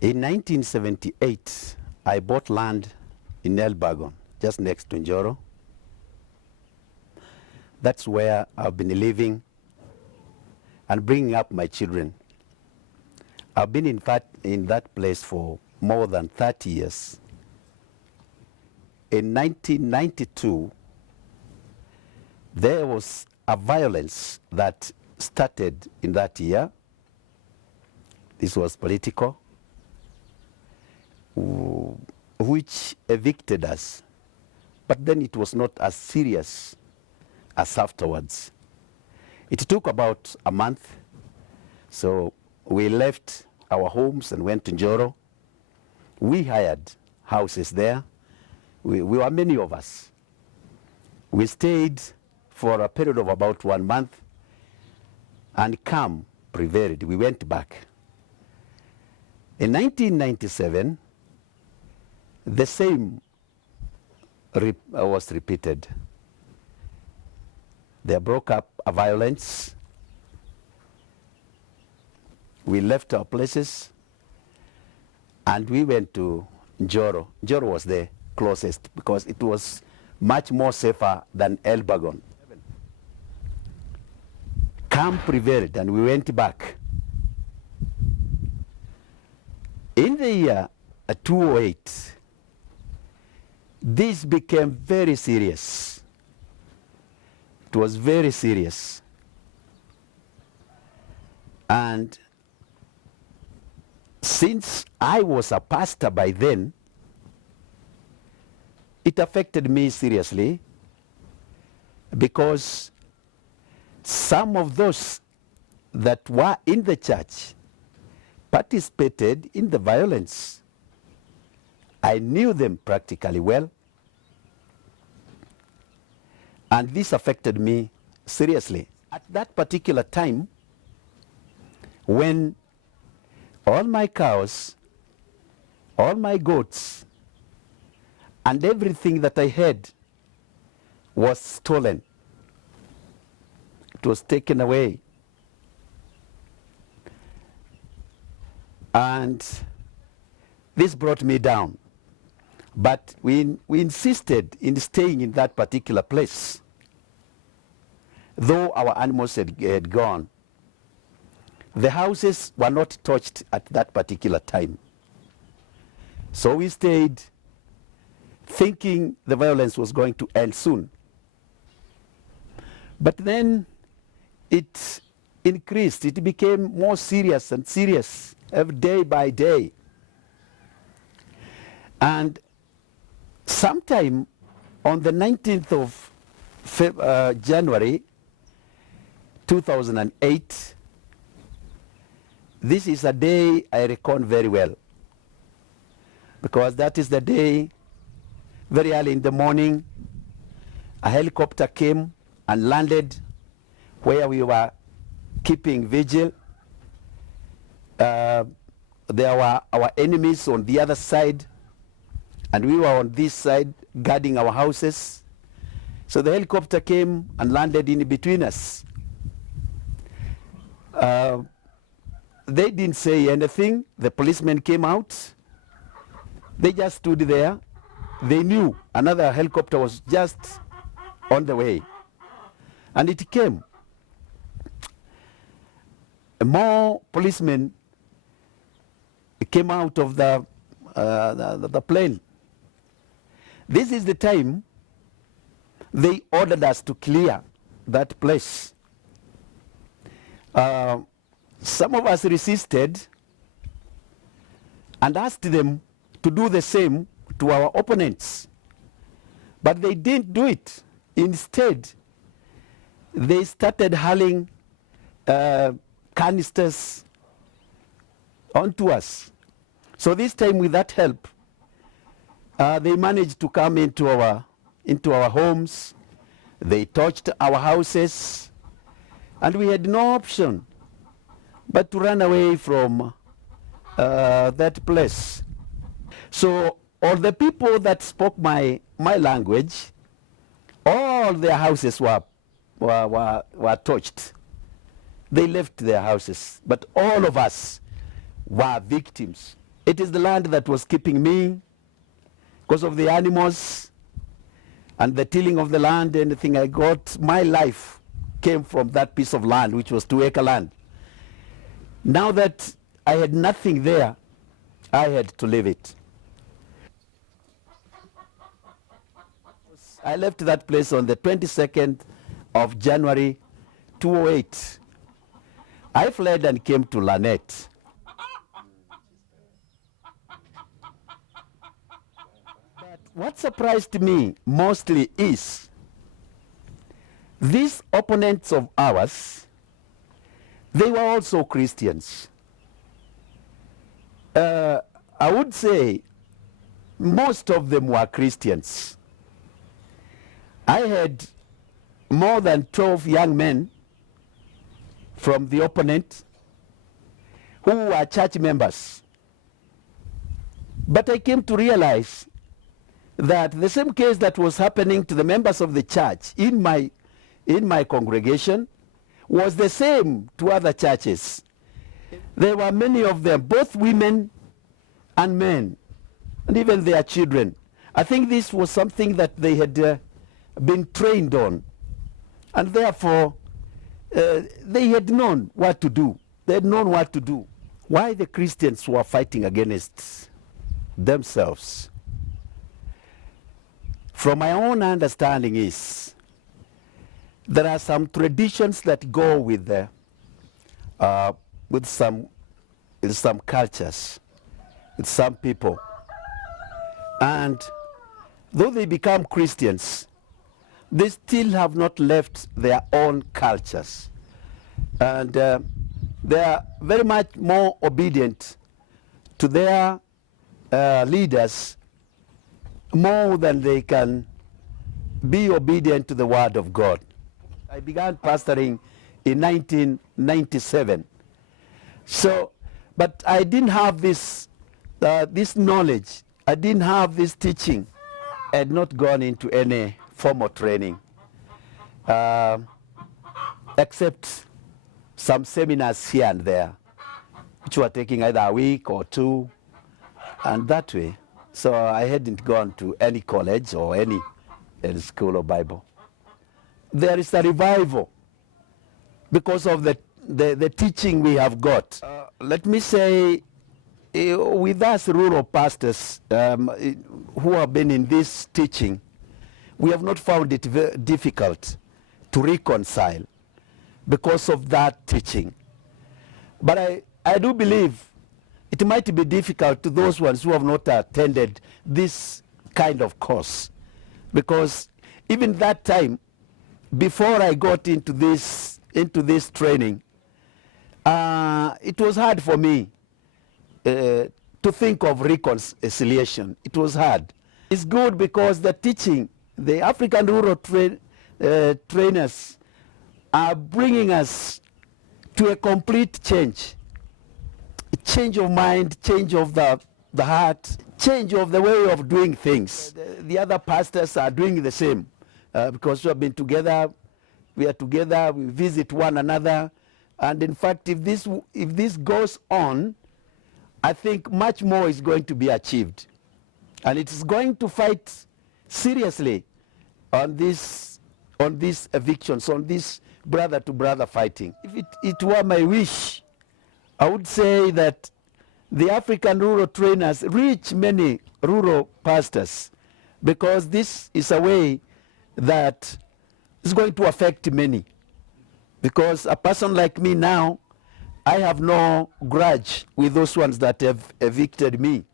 In 1978, I bought land in Elbagon, just next to Njoro. That's where I've been living and bringing up my children. I've been in that place for more than 30 years. In 1992, there was a violence that started in that year. This was political, which evicted us. But then it was not as serious as afterwards. It took about a month, so we left our homes and went to Njoro. We hired houses there. We were many of us. We stayed for a period of about 1 month, and calm prevailed. We went back. In 1997, the same was repeated. There broke up a violence. We left our places and we went to Njoro. Njoro was the closest because it was much more safer than Elbagon. Calm prevailed and we went back. In the year 2008, this became very serious. It was very serious. And since I was a pastor by then, it affected me seriously because some of those that were in the church participated in the violence. I knew them practically well, and this affected me seriously. At that particular time, when all my cows, all my goats, and everything that I had was stolen, it was taken away. And this brought me down. But we insisted in staying in that particular place, though our animals had gone. The houses were not touched at that particular time. So we stayed thinking the violence was going to end soon. But then it increased. It became more serious and serious every day by day. And sometime on the 19th of January 2008, this is a day I reckon very well, because that is the day, very early in the morning, a helicopter came and landed where we were keeping vigil. There were our enemies on the other side, and we were on this side guarding our houses. So the helicopter came and landed in between us. They didn't say anything. The policemen came out. They just stood there. They knew another helicopter was just on the way. And it came. More policemen came out of the plane. This is the time they ordered us to clear that place. Some of us resisted and asked them to do the same to our opponents. But they didn't do it. Instead, they started hurling canisters onto us. So this time, with that help, they managed to come into our homes. They touched our houses, and we had no option but to run away from that place. So all the people that spoke my language, all their houses were touched. They left their houses, but all of us were victims. It is the land that was keeping me because of the animals and the tilling of the land. Anything I got, my life came from that piece of land, which was 2-acre land. Now that I had nothing there, I had to leave it. I left that place on the 22nd of January 2008. I fled and came to Lanet. But what surprised me mostly is these opponents of ours, they were also Christians. I would say most of them were Christians. I had more than 12 young men from the opponent who were church members. But I came to realize that the same case that was happening to the members of the church in my congregation was the same to other churches. There were many of them, both women and men, and even their children. I think this was something that they had been trained on, and therefore they had known what to do. They had known what to do. Why the Christians were fighting against themselves, from my own understanding, is there are some traditions that go with some cultures, with some people, and though they become Christians, they still have not left their own cultures, and they are very much more obedient to their leaders more than they can be obedient to the word of God. I began pastoring in 1997. So, but I didn't have this knowledge. I didn't have this teaching. I had not gone into any formal training, except some seminars here and there, which were taking either a week or two, and that way. So I hadn't gone to any college or any school of Bible. There is a revival because of the teaching we have got. Let me say, with us rural pastors who have been in this teaching, we have not found it very difficult to reconcile because of that teaching. But I do believe it might be difficult to those ones who have not attended this kind of course, because even that time, before I got into this training, it was hard for me to think of reconciliation. It was hard. It's good because the teaching, the African rural trainers are bringing us to a complete change. A change of mind, change of the heart, change of the way of doing things. The other pastors are doing the same because we have been together, we are together, we visit one another, and in fact, if this goes on, I think much more is going to be achieved, and it is going to fight seriously on these evictions, on this brother-to-brother fighting. If it were my wish, I would say that the African rural trainers reach many rural pastors, because this is a way that is going to affect many. Because a person like me now, I have no grudge with those ones that have evicted me.